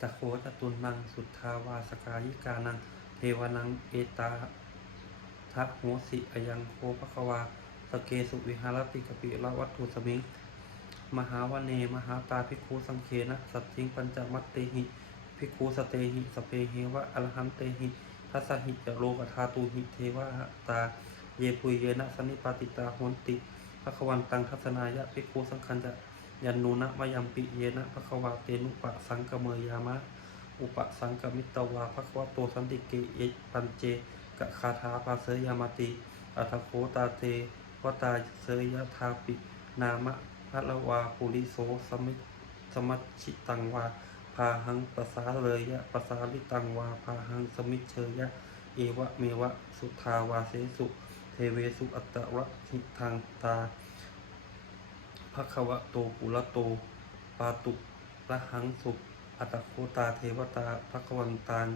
ตโคจตุนังสุทธาวาสกายิกานังเทวนังเอตาทะโหสิอยังโคภควาสเกสุวิหารติกปิละวัตถุสมิง มหาวเน มหาตาภิกขุสังเคนะ สัตถิงปัญจมัตเตหิภิกขุสเตหิสเปเหวะอรหันเตหิทัสสหิจะโลกธาตุหิเทวะตา เยปุยเยนะสนิปาติตาโหนติภควันตังทัศนายะภิกขุสังคัญจะ ยันนูนะมยัมปิเยนะภควาเตนุปะสังกเมยามะ อุปสังกมิตวาภควโตสันติเกเอปัญเจกะคาถาภาเสยามาติอัตโคตาเตวตาเสยยทาปินามะพะละวาปุริโสสมิสมัชชิตังวาพาหังปสาเลยะปสาลิตังวาพาหังสมิเชยะ เอวะเมวะสุทาวาเสสุ เทเวสุอัตตะระหิทางตา ภควะโตปุระโต ปาตุละหังสุอัตตโคตาเทวตาภควันตัง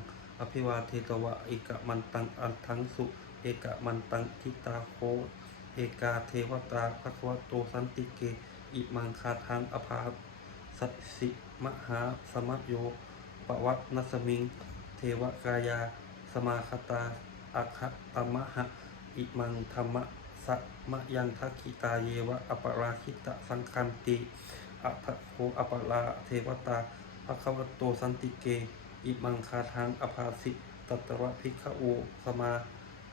อภิวาเทตวะเอกมันตังอันทังสุเอกมันตังทิตาโคเอกาเทวตาภควโตสันติเก อิมังคาทังอภาสัตสิมหาสมัโยปวัตนสมิง เทวกายา สมาคตาอัคคตมหะอิมังธรรมะ สัมยังทักิตาเยวะอปราคิตะสังคันติอัตโคอปราเทวตาภควโตสันติเก อิมังคาทังอภาสิตัตระภิกขโอสมา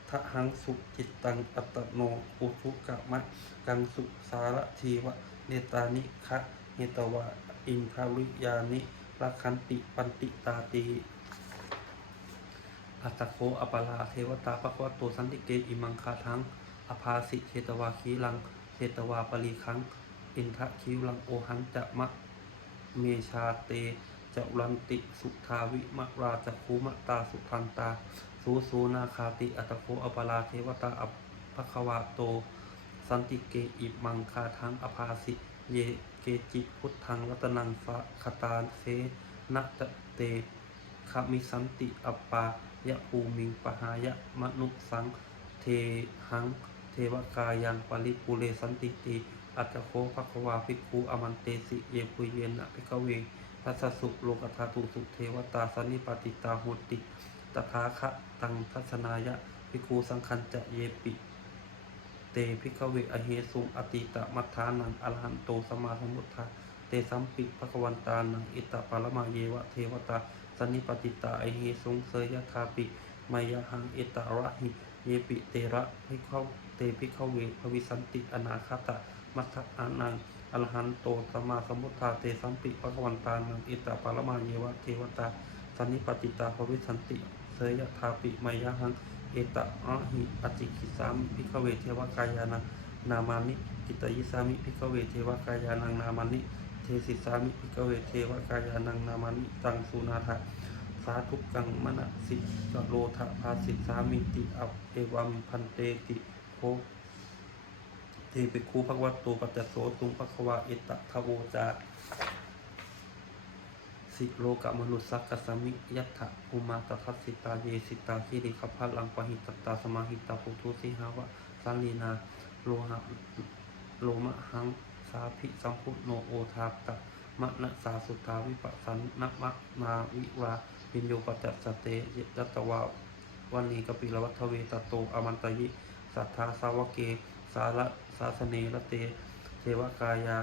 ทะหังสุจิตตังอัตโนอุทุกะมะกังสุสารทีวะเนตานิคะเนตวะอินทาริยานิรักันติปันติตาตีอัตโคอปลาเทวตาภควโตสันติเกอิมังคาทัง อภาสิเชตวาคีลังเชตวาปรีคัง อินทะคิวลังโอหังจะมะเมชาเตจะรันติสุทาวิมะราจะคูมะตาสุทันตาสูสูนาคาติอัตโคอปลาเทวตาอัปภควาโต สันติเกอิมังคาทังอภาสิ เยเกจิพุทธังรัตนังฟะคตาเสนะตะเตขมิสันติอัปปายะภูมิงปหายะมนุสัง เทหัง เทวกายังปริปุเรสันติติอัตตโคภควาภิกขุอมันเตสิเยปุเยนะภิกขเวทัสสุโลกธาตุสุเทวตาสันนิปติตาโหติตถาคะตังทัศนายะภิกขุสังคัญจะเยปิเตภิกขเวอเหสุงอติตะมัทธานังอรหันโตสมาสมุทธาเตสัมปิภควันตานังอิตตปารมาเยวะเทวตาสันนิปติตาอเหสุงเสยยะคาปิมายหังอิตตระหิ เยปิเตระภิกขวเตภิกขเวภวิสันติอนาคตะมัทธานังอรหันโตสมาสมุทธาเตสัมปิภควันตานังอิตตปารมาเยวะเทวตาสันนิปติตาภวิสันติเสยยะคาปิมายหังเอตะอะหิอจิกิสามิพิกเวเทวกายานังนามานิกิตยิสามิพิกเวเทวกายานังนามานิเทสิสามิพิกเวเทวกายานังนามานิตังสุนาทะ สาธุกังมณสิกโลทะภาสิสามิติอัปเอวัมพันเตติโคเทปิคูภควตโตปัจจโสตุงภควาเอตะทะโวจาสิโลกมนุสักกสมิยัตถะอุมาตทัสสิตาเยสิตาคิริขพัลังปหิตตาสมาหิตาภูทุสิหาวะสันลีนาโลหะโลมะหังสาภิสัมพุโนโอทาตะมะนะสาสุตาวิปัสสันนะมะมาวิวา ปิญโยปัจจสเตยัตตวาวันนีกปิลวัฏเวตโตอมันตยิ สัทธาสาวเก สาระสาสเนรเตเทวกายา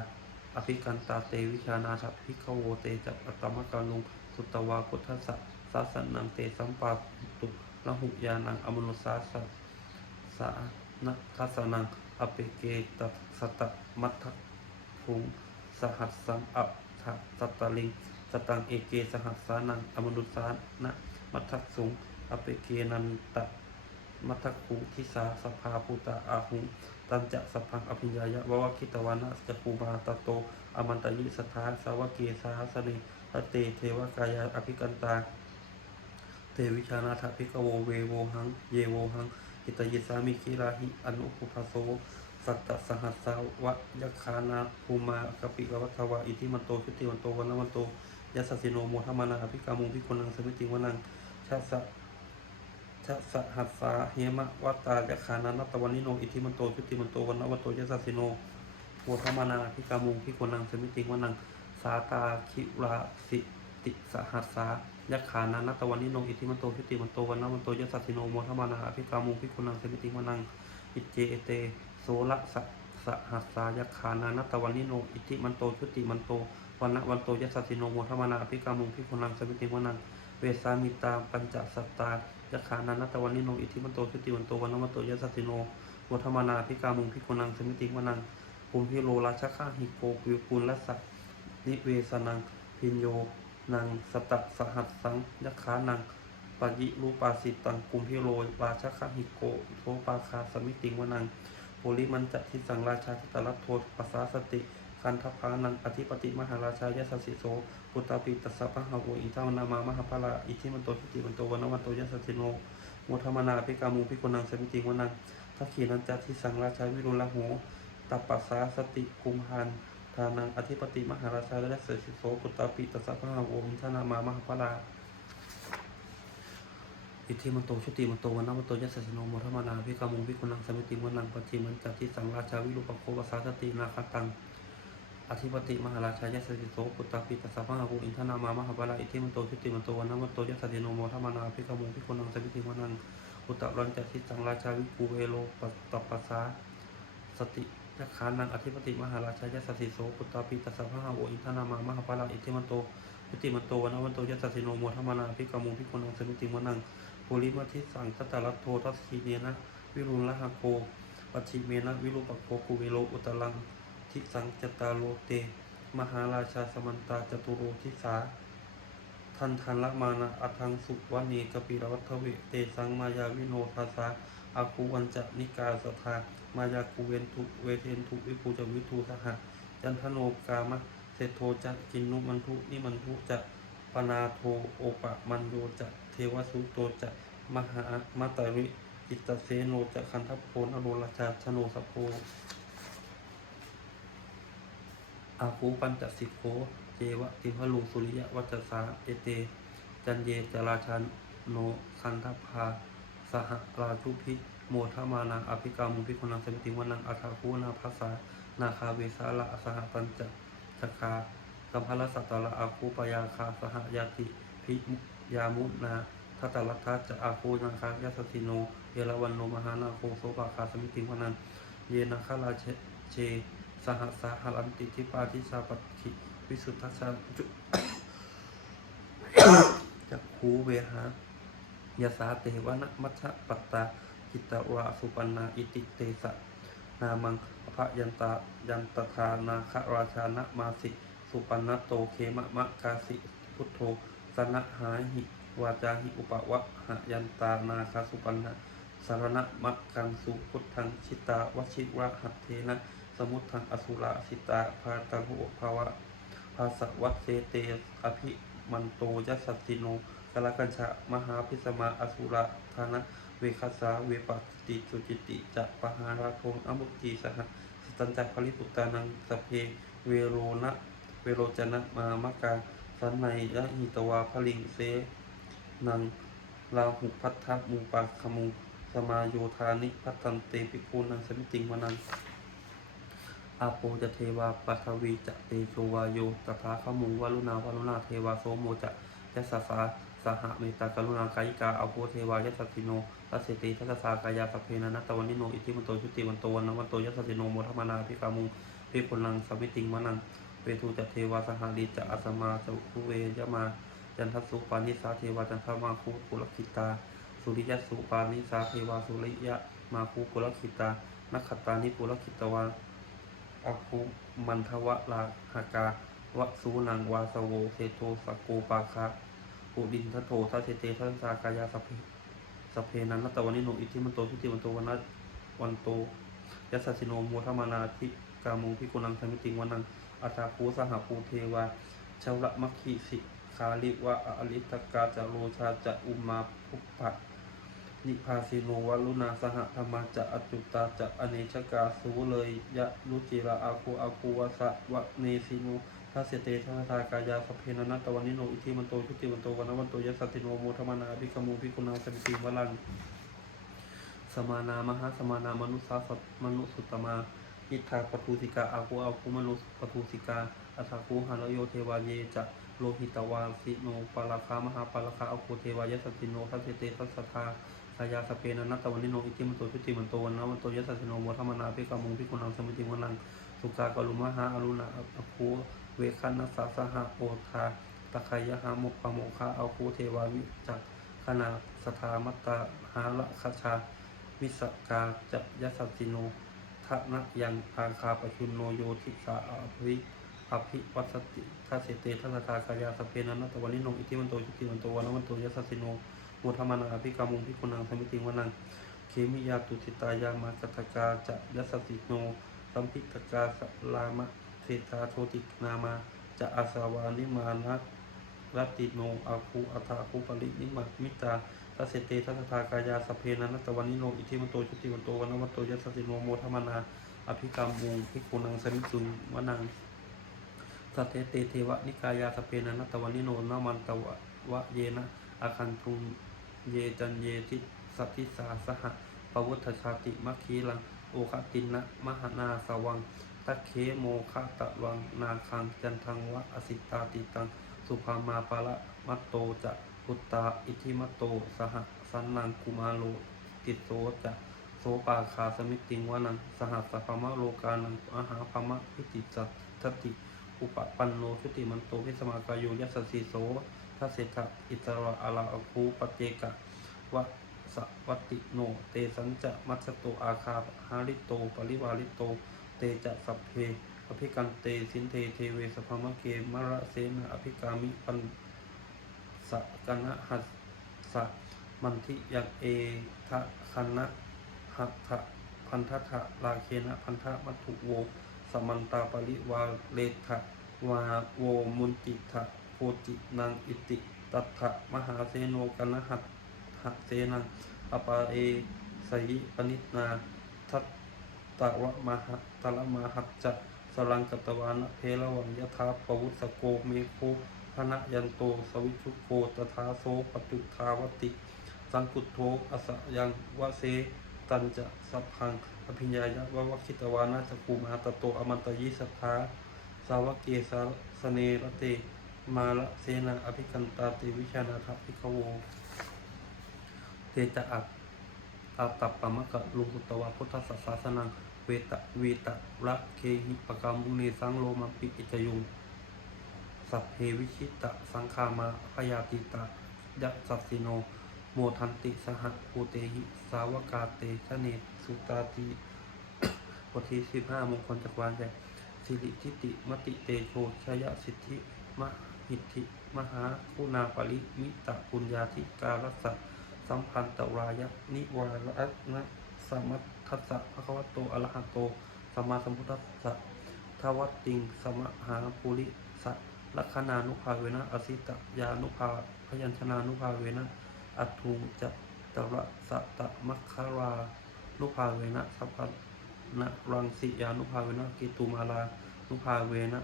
อภิกันตาเตวิชานาทัพิขโวเตจัปตมกาลุงสุตวาพุทธสะสาสนังเตสัมปาตุละหุยานังอมนุสาสะสานะทัสนังอเปเกตสตมัทธพุงสหัสสังอัปทะสตตลิง สตังเอเกสหัสสานังอมนุสานะมัทธสุงอเปเกนันตะมัทธคุทิสาสภาภูตาอาหุงตันจะสพังอภิญญายะวะวะคิตวานะจะภูมาตโต อมันตยิสทาสาวกเกสาสเนทเตเทวกายาอภิกันตาเตวิชานาถภิกขโวเวโวหัง เยโวหังอิตยิสามิคิราหิอนุปุภาโสสัตตสหัสสาวะยัคานาภูมากปิกวัฏวะอิทิมันโตชุติวันโตวันวันโต ยัสสิโนโมทมานาอภิกามุงพิกนังสมิติวนังชาสะชะสะหัสสาเฮมะวัตตายะขานานัตวันนิโนอิทิมันโตชุติมันโตวันนวันโตยะสัสสิโนโวธรรมานาพิกามุงพิกนังสมิติวนังสาตาคิราสิติสหัสสายักขานานัตวันนิโนอิทิมันโตพิติมันโตวันนวันโตยัสสิโนโมทมานาอภิกามุงพิคนังสมิติวนังอิเจเอเตโสละสะสหัสสายักขานานัตวันนิโนอิทิมันโตพิติมันโต วันนวันโตยัสสสิโนโมทมานาอภิกามุงพิคนังสมิติวนังเวสามิตาปัญจสัตตายักขานานัตตวันนิโนอิทิมันโตพิติมันโตวันนวันโตยัสสสิโนโมทมานาอภิกามุงพิคนังสมิติวนังภูมิพิโลราชข้าหิโกวิปุลละสักนิเวสนังพินโยนังสตะสหัสสังยักขานังปะยิรูปาสิตังกุมพิโรราชคหิโกโทปาคาสมิติงวนังโพลิมันจะทิสังราชาทิตรัตโทปัสสาสติ คันทพานังอธิปติมหาราชายสสสิโสปุตตาปิตัสสะพะหาโวอิทานามามหาภลาอิทิมันโตทิติมันโตวันวันโตยสสสิโนโมทมนาภิกามุพิกุนังสมิติงวนังทักขีนันจะทิสังราชาวิรุลโหตัปปัสสาสติกุมหันทานังอธิปติมหาราชาและเสสิโสปุตตาปิตัสสะพะหาโวมิทานามามหาภลาอิทธิมันโตชุติมันโตวันนมันโตยัสสะสโนโมทมานาพิกามุงพิกุนังสมิติวันนังปฏิมันจัติสังราชาวิรุปโคปสาสตินาคตัง อธิปติมหาราชายัสสิโสปุตตาปิตัสสะพะหาโวอินทนามามหาภลาอิทิมันโตชุติมันโตวันนมันโตยัสสะสโนโมทมนาพิกามุงพิกุนังสมิติวันนังอุตตรัญจัติสังราชาวิกูเวโลปัตตปัสสาสติยักขานังอธิปติมหาราชายสสสิโสปุตตาปิตัสสะพะหาโวอินทนามามหาภาลาอิทิมันโตพิติมันโตวันนวันโตยัสสสิโนโมทมนาภิกามุภิกุนังสมิติมนังปุริมัทิสังคตรัตโททัสคีเนนะวิรุณละหะโกปัจฉิเมนะวิรุปโกกุเวโลอุตลัง ทิสังจตาโลเต มหาราชาสมันตาจตุโรทิสา ทันทันละมานะอัทังสุวนีกปิรวัฏเวเตสังมายาวิโนทาสาอาคูวันจะนิกาสทามายาคูเวนทุเวเทนทุวิภูจวิทูสหะจันทโนกามะเศโทจะกินนุมันทุนิมันทุจะปนาโทโอปะมันโยจะเทวสุโตจะมหามาตาริจิตเสโนจะคันทัพโพนอโรราชาชโนสพโพ อาคูปัญจสิกโคเจวะติพลุงสุริยวัจสาเอเต จันเยจราชานโนคันทพาสหราชุพิโมทมานังอภิกามุพิคนังสมิติวนังอัฐาคูนาภาษานาคาเวสาละสหปัญจสกาสัมภารสัตตละอาคูปยาคาสหยาติพิยามุนาทัตตลัทธาจะอาคูนาคายัสสิโนเยลวันโนมหานาโคโสภาคาสมิติวนังเยนาคาราเชเช สหสาหรันติทิปาทิสาปัตถิวิสุทธัสสะจุจักขูเวหายาสาเตวนะมัชปัตตาจิตตวาสุปันนาอิติเตสะนามังพระยันตายันตทานาคราชานะมาสิ สุปันนโตเคมะมะกาสิพุทโธสนะหาหิวาจาหิอุปวะหะยันตานาคาสุปันนะสารณะมักกังสุพุทธังชิตาวชิวะหัตเทนะ สมุทธังอสุราสิตาภาตาโหภาวะภาสวัตเสเตอภิมันโตยัสสติโนกลกัญชะมหาพิสมาอสุระธานะเวคัสสาเวปัสติสุจิติจะปหาราโทงอมุตติสหสตันจักภริปุตานังสเพเวโรนะเวโรจนะมามะกาสันในยะหิตวาพลิงเสนังลาหุพัทธมูปาคมุสมาโยธานิพัตตันเตปิคูนังสมิติงวนัง อาโปจะเทวาปัทวีจะเตโชวาโยตถาขมุงวารุณาวารุณาเทวาโสโมจะยัสสาสหเมตตากรุณากายิกาอาโปเทวายัสสติโนทัสเสติทัสสากายาสเพนะนัตตวันนิโนอิทิมันโตชุติวันโตวันวันโตยัสสติโนโมทมานาพิกามุงพิพลังสมิติงวนังเวทูจะเทวาสหาริจะอัสมาจะคุเวยมาจันทสุปานิสาเทวาจันทมาคุกุลคิตา สุริยสุปานิสาเทวาสุริยะมาคุกุลคิตานักขตานิปุลคิตวา อคุมันทวะลาหากาวะสูนังวาสโวเทโทสกโกปาคะปุดินทโททัเทเตทัสสากายาสเพสเพนันตตวันนิโนอิทิมันโตทุติมันโตวันวันโตยัสสิโนโมทมานาทิกามุงพิกุนังสมิติงวันังอัตาภูสหภูเทวาชาวละมัคคิสิคาลิวะอลิตกาจโลชาจะอุมาภุปปะ นิพาสิโนวลุนาสหธรรมาจะอจุตาจะอเนชกาสูเลยยะรุจิระอาคูอาคูวะสะวะเนสิโนทัสเสเตทัสทากายาสเพนันตวันนิโนอิทิมันโตชุติมันโตวันวันโตยัสสติโนโมทมานาภิกขมูภิกุนาสัมปิวลังสมานามหาสมานามนุสาสตมนุสุตมาอิทธาปทุสิกาอาคูอาคูมนุสปทุสิกาอัสสาคูหารโยเทวาเยจะโลหิตวาสิโนปาราคามหาปาราคาอโคเทวายสสติโนทัสเตทัสทา สายาสเปนนัตตวันนิโนอิติมันโตชุติมันโตวันนะวันโตยสสสิโนโมทัมมนาภิกามุงภิกุนังสมิติวนังสุกากรุมหาอรุณาอคูเวคันนัสสะสหะโอทาตะไคยะหามุปะโมคาอคูเทวาวิจักขณาสทามัตตาหาละคชาวิสกาจะยสสสิโนทะนะยังอาคาปชุนโนโยทิสาอภิอภิวัสติทัสเตทัสสะทากายาสเพนันนัตตวันนิโนอิติมันโตชุติมันโตวันนะวันโตยสสสิโน โมทมานาภิกามุงพิคุณังสมิติวนังเคมิยาตุติตายามากัตกาจะยัสสติโนสัมพิตกาสลามะเทธาโชตินามาจะอาสาวานิมานะรัติโนอาคูอัตาคูปรินิมามิตาทัสเสเตทัสทากายาสเพนันตวันนิโนอิทิมันโตชุติมันโตวันวันโตยัสสติโนโมทมานาอภิกามุงพิคุณังสมิตุวนังสัตเตเตเทวนิกายาสเปนะนัตตวันนิโนนามันตะวะเยนะ อาคันทุงเยจันเยทิสัตทิสาสหะปวุฒชาติมัคคีลัง โอคตินะมหานาสวังตะเคโมคะตะวังนาคังจันทังวะอสิตาติตัง สุภามาปะละมัตโตจะพุตตาอิทิมัตโตสหสันนังกุมาโลติโสจะโสปาคาสมิติงวานังสหัสพมะโลกานังอาหาพมะพิติจัตติ อุปปันโนชุติมันโตพิสมากายโยยัสสีโส ทัสเสทะอิตระอาลาอคูปเจกะวะสวัตติโน เตสัญจะมัชสโตอาคาหาริโต ปริวาริโต เตจะสัพเพอภิกันเตสินเทเทเวสภามะเกมระเสนาอภิกามิปันสะกนะหัสสะมันทิยักเอทะคันนะหัตถะพันทะทะลาเคนะพันธะมัตถุโว สมันตาปริวาเลทะวาโวมุนติทะ โพจินางอิติ ตัทธะมหาเสโนกนหัตหะเสนังอปาเอสยิปนิตนาทัตตะวะมหตะละมาหัจจะสลังกัตวานะเพลวังยถาปวุสโกเมโคพนะยันโตสวิชุโกตถาโสปตุทาวติ สังกุโทอสยังวะเสตันจะสัพพังอภิญญายะวะวะคิตวานาจคูมาตโตอมันตยิสัทธาสาวกเกสาสเนรเต มาละเสนาอภิกันตาติวิชานาถภิกโวเตจะอัตอาตัปปะมะกะลุกุตวะพุทธศาสนังเวตะวีตะระเคหิปกามุเนสังโลมาปิอิจยุงสัพเพวิชิตะสังคามาพยาติตะยัสสสสิโน โมทันติสหภูเตหิสาวกาเตชะเนสุตาติบทที่สิบห้ามงคลจักรวาลใหญ่สิริทิติมติเตโชชยสิทธิมะ หิทธิมหาคุณาปริมิตะปุญญาธิการัสสะสัมพันตรายะนิวาระนะสมัตทัสสะภะคะวะโตอระหะโตสัมมาสัมพุทธัสสะทวัตติงสมหาปุริสะลัคนานุภาเวนะอสิตยานุภาพยัญชนานุภาเวนะอัตุจะตระสะตะมัคคารานุภาเวนะสัพพนะรังสิยานุภาเวนะกิตุมาลานุภาเวนะ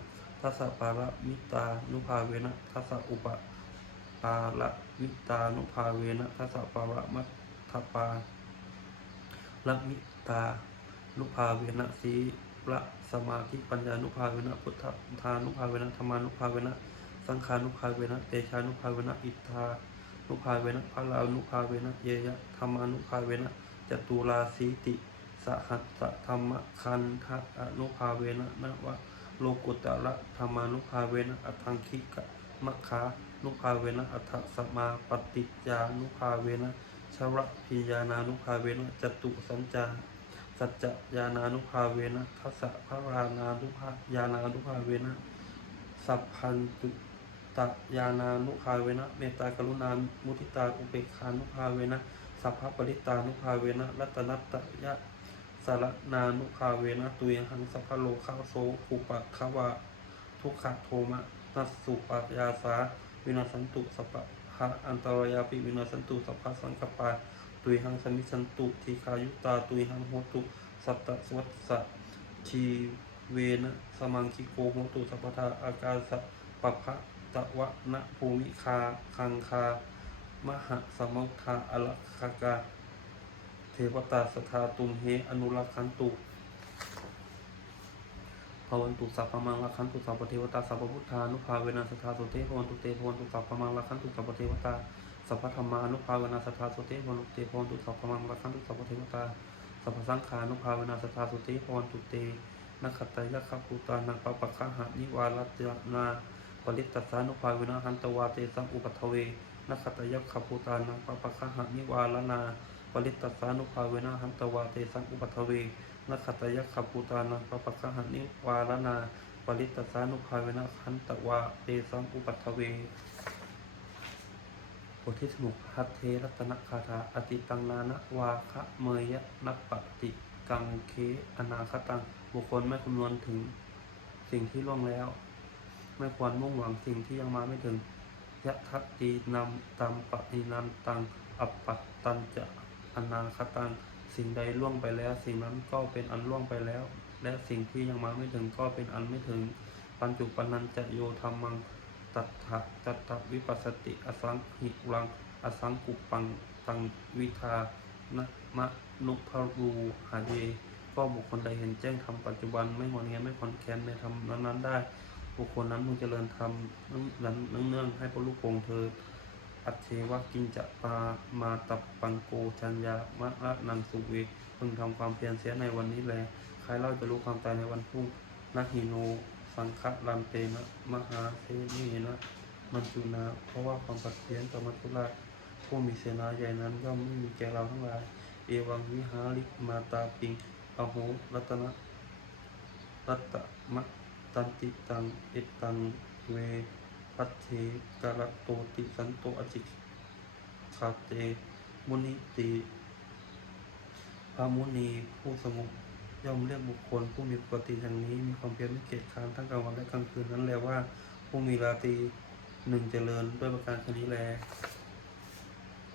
ทัสสะปาระมิตานุภาเวนะทัสสะอุปปาละมิตานุภาเวนะทัสสะปาระมัทถปาละมิตานุภาเวนะสีละสมาธิปัญญานุภาเวนะพุทธทานุภาเวนะธรรมานุภาเวนะสังขานุภาเวนะเตชานุภาเวนะอิทธานุภาเวนะพลานุภาเวนะเยยะธรรมานุภาเวนะจตุราสีติสหัสธรรมคันทะอนุภาเวนะนะวะ โลกุตระธรรมานุภาเวนะอัตังคิกะมัคคานุภาเวนะอัตถสมาปฏิจานุภาเวนะชวะพิยานานุภาเวนะจตุสัญจาสัจจญานานุภาเวนะทัสสะพระรานานุภาญานานุภาเวนะสัพพันตุตญานานุภาเวนะเมตตากรุณามุทิตาอุเบกขานุภาเวนะสัพพปริตานุภาเวนะรัตนัตตยะ สารนานุภาเวนะตุยหังสัพพะโลคาโสภูปะขวะทุกขโทมะนัสสุปยาสาวินาสันตุสัพพะหะอันตรายาปิวินาสันตุสัพพะสังกปาตุยหังสมิสันตุทีคายุตาตุยหังโหตุสัตตะสวัสสะชีเวนะสมังคิโกโหตุสัพพทาอากาสะปะพะตะวะนะภูมิคาคังคามหะสมุทาอลักขกา เทวตาสทาตุมเหอนุรักขันตุภวันตุสัพพมังลักขันตุสัพพเทวตาสัพพพุทธานุภาเวนัสทธาโสเตภวันตุเตภวันตุสัพพมังลักขันตุสัพพเทวตาสัพพธรรมานุภาเวนัสทธาโสเตภวันตุเตภวันตุสัพพมังลักขันตุสัพพเทวตาสัพพสังขานุภาเวนัสทธาโสเตภวันตุเตนักขตายะขัภูตานังปปะคะหะนิวารัตนาปริตตัสานุภาเวนะหันตวาเตสังอุปัทเวนักขตายะขัภูตานังปปะคะหะนิวาลนา ปริตตสสานุภาเวนะหันตวาเตสังอุปัทเวนักขตยขับปูตานังปปะคะหันิวาลนาปริตตสานุภาเวนะขันตวาเตสังอุปัตถเวบทที่สมุขหัตเทรัตนคาถาอติตังนานะวาคะเมยะนัปปติกังเคอนาคตังบุคคลไม่คำนวณถึงสิ่งที่ล่วงแล้ว ไม่ควรมุ่งหวังสิ่งที่ยังมาไม่ถึงยะทัตตีนำตัมปะนินันตัง อัปปัตตันจะ อนาคตัง สิ่งใดล่วงไปแล้ว สิ่งนั้นก็เป็นอันล่วงไปแล้ว และสิ่งที่ยังมาไม่ถึงก็เป็นอันไม่ถึง ปัญจุปนันจะโยธรรมัง ตัตถะจัตตวิปัสสติ อสังหิรัง อสังกุปัง ตังวิทานะมะนุภรูหาเยก็บุคคลใดเห็นแจ้งธรรมปัจจุบันไม่งอนแงนไม่คอนแค้นในธรรมนั้นๆได้ บุคคลนั้นมึงเจริญธรรมนั้นเนื่องให้พระลูกโป่งเธอ อัจเชวะกินจะปามาตับปังโกชัญญามะระนังสุเวพึงทำความเพียรเสียในวันนี้แลใครเล่าจะรู้ความตายในวันพรุ่งนาหิโนสังฆลันเตนะมหาเสนีนะมัญจุนา เพราะว่าความปัดเพียนต่อมัจจุราผู้มีเสนาใหญ่นั้นย่อมไม่มีแก่เราทั้งหลาย เอวังวิหาริมาตาปิงอโหรัตนะรัตตะมะตันติตังเอตังเว ปัจเทกรโตติสันโตอจิคาเตมุนิติพระมุนีผู้สงบย่อมเรียกบุคคล ผู้มีปกติอย่างนี้ มีความเพียรไม่เกียจคร้านทั้งกลางวันและกลางคืนนั้นแลว่า ผู้มีราตรีหนึ่งเจริญด้วยประการชนี้แล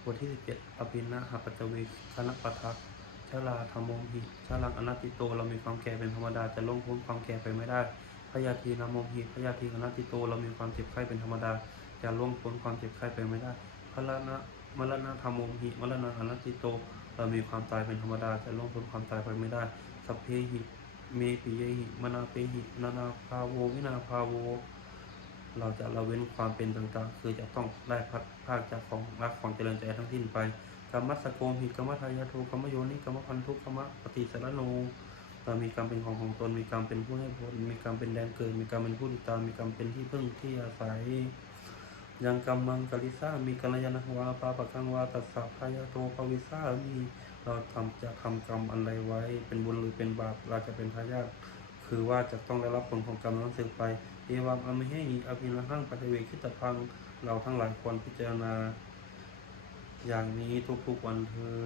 บทที่สิบเจ็ดอภินะหปัจจเวคคณปัทะชาลาธรรมโมหิชาลังอนัตติโต เรามีความแก่เป็นธรรมดาจะล่วงพ้นความแก่ไปไม่ได้ ยาธีนามโมหิพยาธีอนัตติโต เรามีความเจ็บไข้เป็นธรรมดาจะล่วงพ้นความเจ็บไข้ไปไม่ได้พระนะมรณะธรรมโมหิมรณะอนัตติโต เรามีความตายเป็นธรรมดาจะล่วงพ้นความตายไปไม่ได้ สัพเพหิเมปิเยหิมนาเปหินานาภาโววินาภาโว เราจะละเว้นความเป็นต่างๆ คือจะต้องได้พัดภาคจากของรักของเจริญใจทั้งสิ้นไปกรรมัสโกมหิกรรมทายาโทกรรมโยนิกรรมพันธุกรรมปฏิสารโน เรามีกรรมเป็นของของตน มีกรรมเป็นผู้ให้ผล มีกรรมเป็นแดนเกิด มีกรรมเป็นผู้ติดตาม มีกรรมเป็นที่พึ่งที่อาศัย ยังกรรมมังกลิซามีกัลยาณวาปาปะกังวาตัสสะพายาโตภวิซามีเราทำจะทำกรรมอันใดไว้ เป็นบุญหรือเป็นบาป เราจะเป็นทายาทคือว่าจะต้องได้รับผลของกรรมนั้นสืบไป เอวัมอมิเฮหิอภินหังปัจเวคิตพัง เราทั้งหลายควรพิจารณา อย่างนี้ทุกๆวันเธอ